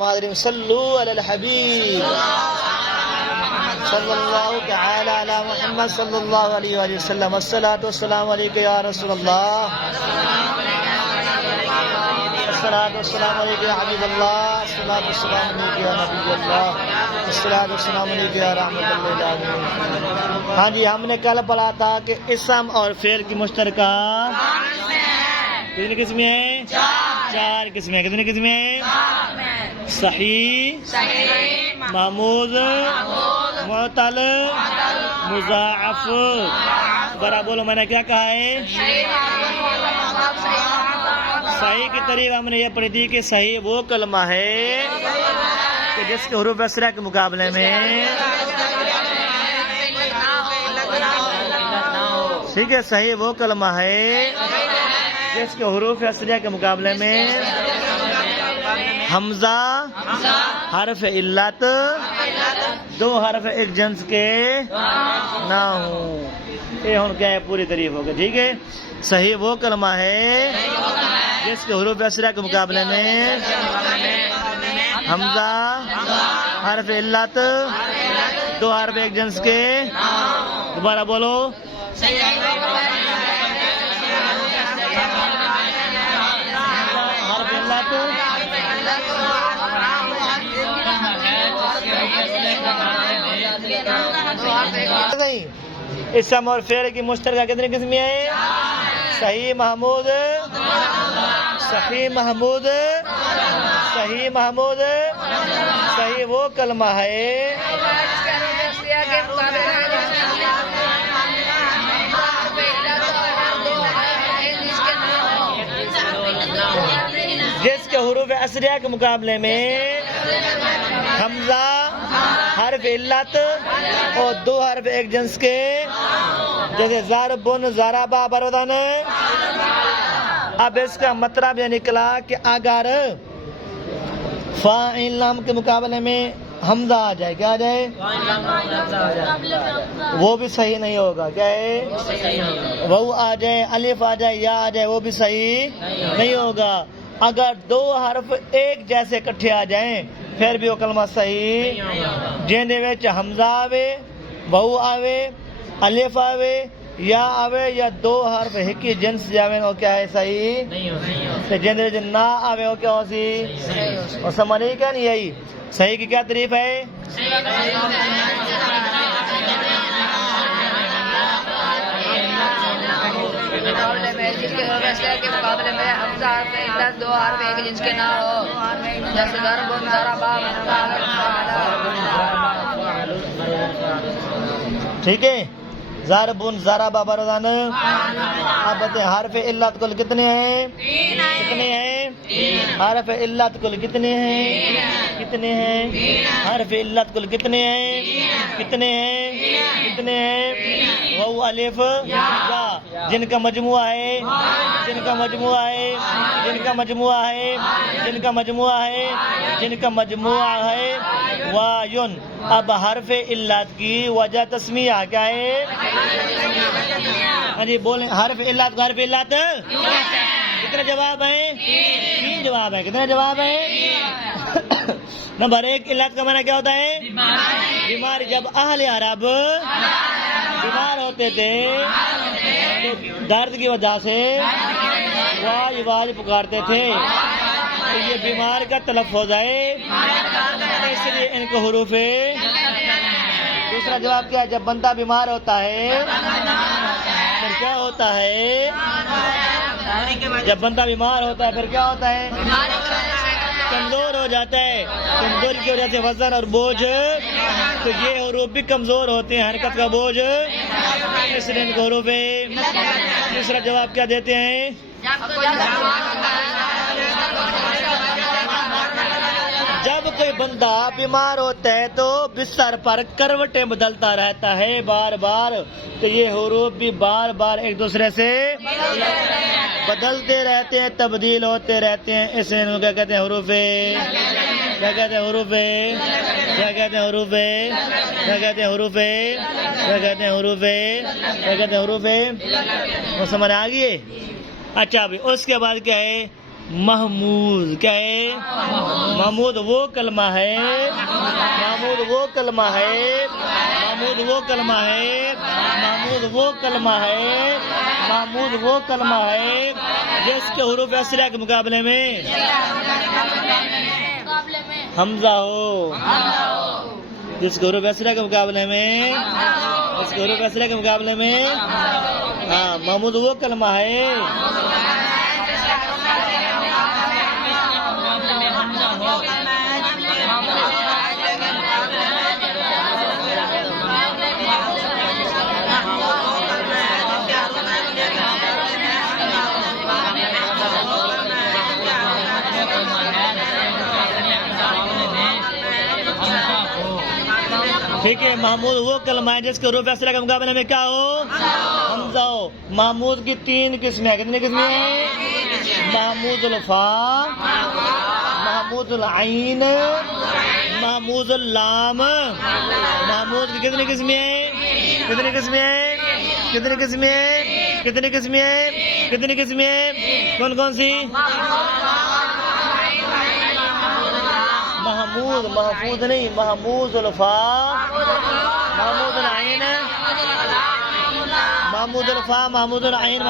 صلوا علی الحبیب صلی اللہ تعالی علی محمد صلی اللہ علیہ وآلہ وسلم. الصلاۃ والسلام علیک یا رسول اللہ. الصلاۃ والسلام علیک یا حبیب اللہ. الصلاۃ والسلام علیک یا نبی اللہ. الصلاۃ والسلام علیک یا رحمت للعالمین. ہاں جی، ہم نے کل پڑھا تھا کہ اسم اور فعل کی مشترکہ کتنی قسمیں ہیں؟ چار قسمیں. کتنی قسمیں ہیں؟ صحیح، محمود، معتل، مضاعف. ذرا بولو میں نے کیا کہا ہے؟ صحیح کی تعریف ہم نے یہ پڑھی تھی کہ صحیح وہ کلمہ ہے کہ جس کے حروف اسرہ کے مقابلے میں ٹھیک ہے، صحیح وہ کلمہ ہے جس کے حروف اسرہ کے مقابلے میں حمزہ، حرف علت، دو حرف ایک جنس کے نہ ہوں. یہ ہوں کیا ہے؟ پوری تعریف ہوگی. ٹھیک ہے، صحیح وہ کلمہ ہے جس کے حروف اسرہ کے مقابلے میں حمزہ، حرف علت، دو حرف ایک جنس کے. دوبارہ بولو. حرف علت، اسم اور فعل کی مشترکہ کتنی قسمیں ہیں؟ صحیح، محمود، صحیح محمود، صحیح محمود. صحیح وہ کلمہ ہے جس کے حروف اسریہ کے مقابلے میں حمزہ، حرف علت اور دو حرف ایک جنس کے، جیسے ضربن، ضربا، برودن. اب اس کا مطلب یہ نکلا کہ اگر فاعل نام کے مقابلے میں حمزہ آ جائے، کیا آ جائے؟ وہ بھی صحیح نہیں ہوگا. کیا ہے؟ وہ آ جائے، الف آ جائے، یا آ جائے، وہ بھی صحیح نہیں ہوگا. اگر دو حرف ایک جیسے اکٹھے آ جائیں پھر بھی وہ کلمہ صحیح. جن وچ حمزہ آوے، واو آوے، الف آوے، یا آوے، یا دو حرف ایک ہی جنس جاوے، وہ کیا ہے؟ صحیح. جن وچ نہ آوے وہ کیا ہو سی؟ اور سمجھ نہیں کیا نہیں یہی صحیح کی کیا تعریف ہے؟ جس کے کے مقابلے میں حمزہ، حرف علت، دو حرف ایک جنس کے نہ ہو، جیسے ضرب، ضربا. ٹھیک ہے، ضرب، ضربا، برودن. اب بتائیں حرف علت کل کتنے ہیں؟ کتنے ہیں؟ حرف علت کل کتنے ہیں؟ کتنے ہیں؟ حرف علت کل کتنے ہیں؟ کتنے ہیں؟ کتنے ہیں؟ واو، الف، یا، جن کا مجموعہ ہے، جن کا مجموعہ ہے، جن کا مجموعہ ہے، جن کا مجموعہ ہے، جن کا مجموعہ ہے وایون. اب حرف علت کی وجہ تسمیہ کیا ہے؟ ہاں جی بولیں. حرف علت، حرف علت کتنے جواب ہیں؟ تین جواب ہیں. کتنے جواب ہیں؟ نمبر ایک، علت کا معنی کیا ہوتا ہے؟ بیمار. جب اہل عرب بیمار ہوتے تھے تو درد کی وجہ سے واج واج پکارتے تھے، تو یہ بیمار کا تلفظ ہے، اس لیے ان کو حروف. دوسرا جواب کیا ہے؟ جب بندہ بیمار ہوتا ہے پھر کیا ہوتا ہے؟ جب بندہ بیمار ہوتا ہے پھر کیا ہوتا ہے؟ کمزور ہو جاتا ہے. کمزوری کی وجہ سے وزن اور بوجھ، تو یہ حروف بھی کمزور ہوتے ہیں، حرکت کا بوجھ، اس لیے ان کو حروف. تیسرا جواب کیا دیتے ہیں؟ جب کوئی بندہ بیمار ہوتا ہے تو بستر پر کروٹیں بدلتا رہتا ہے بار بار، تو یہ حروف بھی بار بار ایک دوسرے سے بدلتے رہتے ہیں، تبدیل ہوتے رہتے ہیں. اسے کیا کہتے ہیں؟ حروف. کیا کہتے ہیں؟ حروف. کیا کہتے ہیں؟ حروف. کیا کہتے ہیں؟ حروف. کیا کہتے ہیں؟ حروف. کیا کہتے ہیں؟ حروف. وہ سمجھ آ گئی؟ اچھا ابھی اس کے بعد کیا ہے؟ محمود. کیا ہے؟ محمود وہ کلمہ ہے. محمود وہ کلمہ ہے. محمود وہ کلمہ ہے. محمود وہ کلمہ ہے. محمود وہ کلمہ ہے جس کے حروف اصلیہ کے مقابلے میں حمزہ ہو. جس کے حروف اصلیہ کے مقابلے میں ہاں محمود وہ کلمہ ہے. ٹھیک ہے. محمود وہ کلمہ ہے جس کے حروف اصلیہ کے مقابلے میں کیا ہو؟ حمزہ ہو. محمود کی 3 قسمیں. کتنی قسمیں ہیں؟ محمود الفا، محمود العین، محمود اللام. محمود کی کتنی قسمیں ہیں؟ کتنی قسمیں ہیں؟ کتنی قسمیں ہیں؟ کتنی قسمیں ہیں؟ کتنی قسمیں ہیں؟ کون کون سی؟ محمود، محفوظ نہیں، محمود الفا، محمود العین، محمود الفا، محمود العین،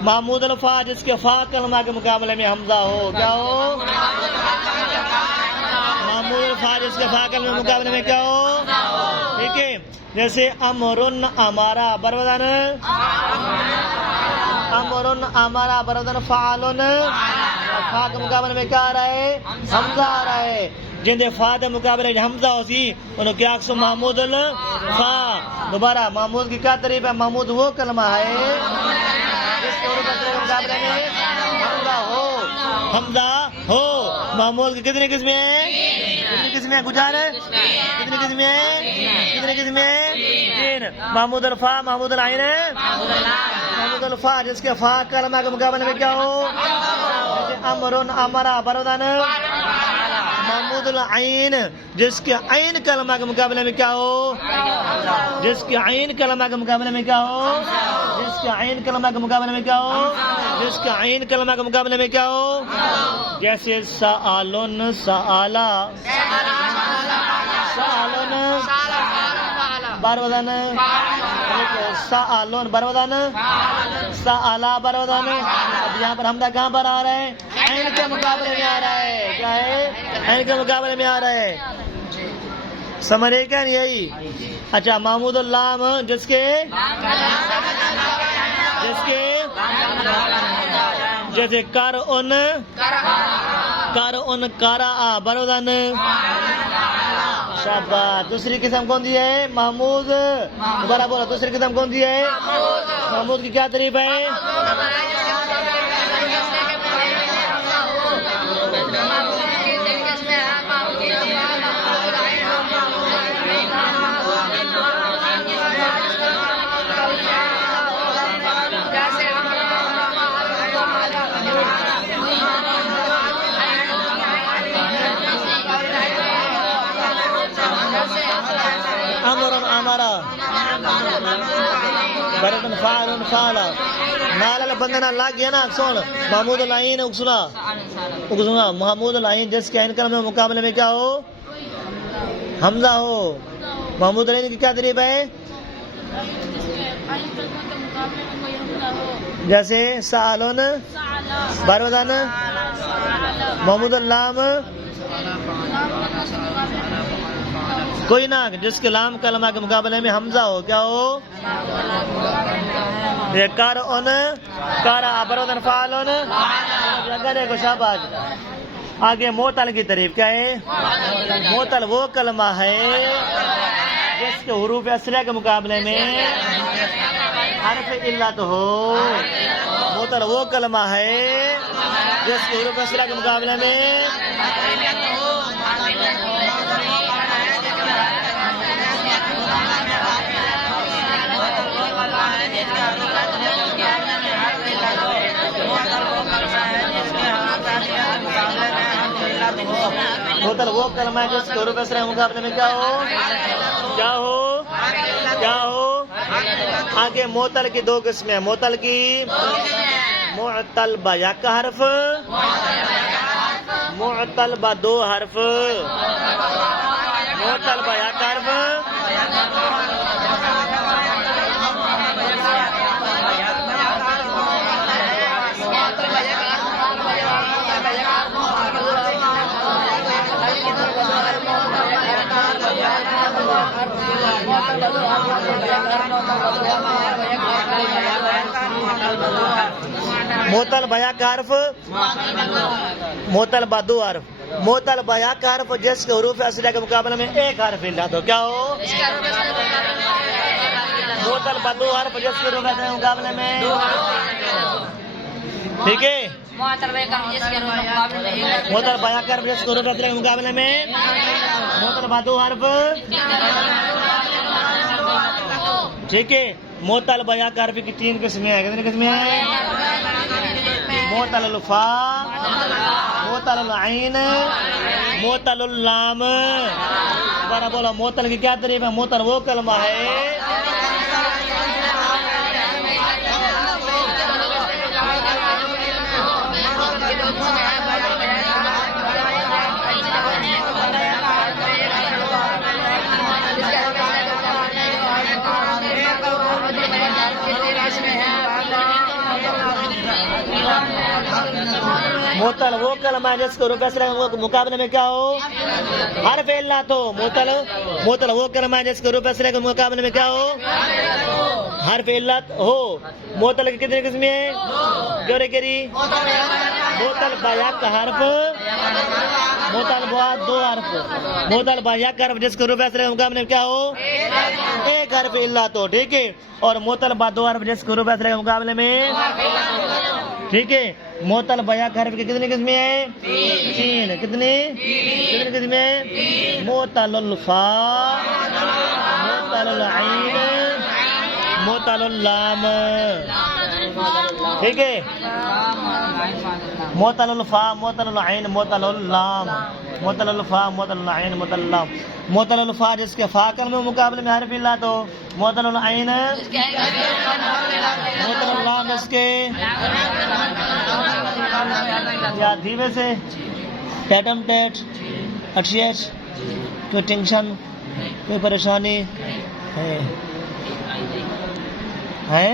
محمود الفا جس کے فا کلمہ کے مقابلے میں حمزہ ہو. کیا ہو؟ محمود الفا جس کے فا کلمہ کے مقابلے میں کیا ہو؟ ٹھیک ہے. جیسے امرن امارا برودن، امرن امارا برودن فعلن. فا کے مقابلے میں کیا آ رہا ہے؟ حمزہ آ رہا ہے. جن دے فا کے مقابلے میں حمزہ ہو سی انہوں کیا اقسم محمود الفا. دوبارہ محمود کی کیا تعریف ہے؟ محمود وہ کلمہ ہے جس کے مقابلے میں حمزہ ہو. حمزہ ہو. محمود کی کتنی قسمیں ہیں؟ کتنی قسمیں ہیں؟ گزار کتنی قسمیں ہیں؟ کتنی قسمیں ہیں؟ 3. محمود الفا، محمود العین، محمود الفا جس کے فا کلمہ کے مقابلے میں کیا ہو؟ امرن امرا برودن. محمود العین جس کے عین کلمہ کے مقابلے میں کیا ہو؟ جس کے عین کلمہ کے مقابلے میں کیا ہو؟ جس کے عین کلمہ کے مقابلے میں کیا ہو؟ جس کے عین کلمہ کے مقابلے میں کیا ہو؟ جیسے سآلن، سآلا، سآلن برودن، سآلن برودن، سآلا برودن. اب یہاں پر حمزہ کہاں پر آ رہا ہے؟ عین کے مقابلے میں آ رہا ہے. کیا ہے؟ عین کے مقابلے میں آ رہا ہے. سمجھ رہے کیا نہیں یہی؟ اچھا. محمود اللام جس کے جیسے کر ان کرا برودن. شاباش. دوسری قسم کون سی ہے؟ محمود. دوبارہ بولا. دوسری قسم کون سی ہے؟ محمود کی کیا تعریف ہے؟ امرن امارا برودن فعلن فعلا. نالا بندنا لاگ گیا نا. سن محمود العین سنا. محمود العین جس کے عین کلمہ مقابلے میں کیا ہو؟ حمزہ ہو. محمود العین کی کیا تعریف ہے؟ جیسے سالن برودن. محمود اللام کوئی نہ جس کے لام کلمہ کے مقابلے میں حمزہ ہو. کیا ہو؟ کر ان کرا برودن فعلن. دیکھو شاباش. آگے معتل کی تعریف کیا ہے؟ معتل وہ کلمہ ہے جس کے حروف اصلیہ کے مقابلے میں حرف علت ہو. معتل وہ کلمہ ہے جس کے حروف اصلیہ کے مقابلے میں معتل وہ کلمہ ہے جس کے حروف اصلیہ کے مقابلے میں کیا ہو؟ کیا ہو؟ کیا ہو؟ آگے معتل کی 2 قسمیں ہیں. معتل کی معتل با یک حرف معتل با دو حرف معتل با یک حرف معتل با یک حرف معتل با دو حرف معتل با یک حرف جس کے حروف اصلیہ کے مقابلے میں ایک حرف علت ہو کیا ہو معتل با دو حرف جس کے حروف اصلیہ کے مقابلے میں ٹھیک ہے معتل با یک حرف جس کے حروف اصلیہ کے مقابلے میں معتل با دو حرف ٹھیک ہے معتل با یک حرف کی تین قسمیں ہیں کتنی قسمیں ہیں معتل الفا معتل العین معتل اللام دوبارہ بولو معتل کی کیا تعریف ہے معتل وہ کلمہ ہے معتل وہ کلمہ ہے جس کو حروف اصلیہ کے مقابلے میں کیا ہو حرف علت ہو معتل وہ کلمہ ہے جس کو حروف اصلیہ کے مقابلے میں کیا ہو حرف علت ہو معتل کی کتنی قسمیں ہیں گوری گری معتل با یک حرف معتل با دو حرف معتل با یک حرف جس کو حروف اصلیہ کے مقابلے میں کیا ہو ایک حرف علت ہو ٹھیک ہے اور معتل با دو حرف جس کو حروف اصلیہ کے مقابلے میں ٹھیک ہے معتل با یک حرف کی کتنی قسمیں ہیں تین کتنی قسمیں ہیں معتل الفا معتل العین معتل اللام ٹھیک ہے معتل الفا معتل العین معتل اللام معتل الفا معتل العین معتل اللام معتل الفا جس کے فا کلمے مقابلے میں حرف علت ہو معتل العین معتل اللام جس کے یا دھیمے سے ٹیٹم ٹیٹ اٹھیٹ کوئی ٹینشن کوئی پریشانی ہے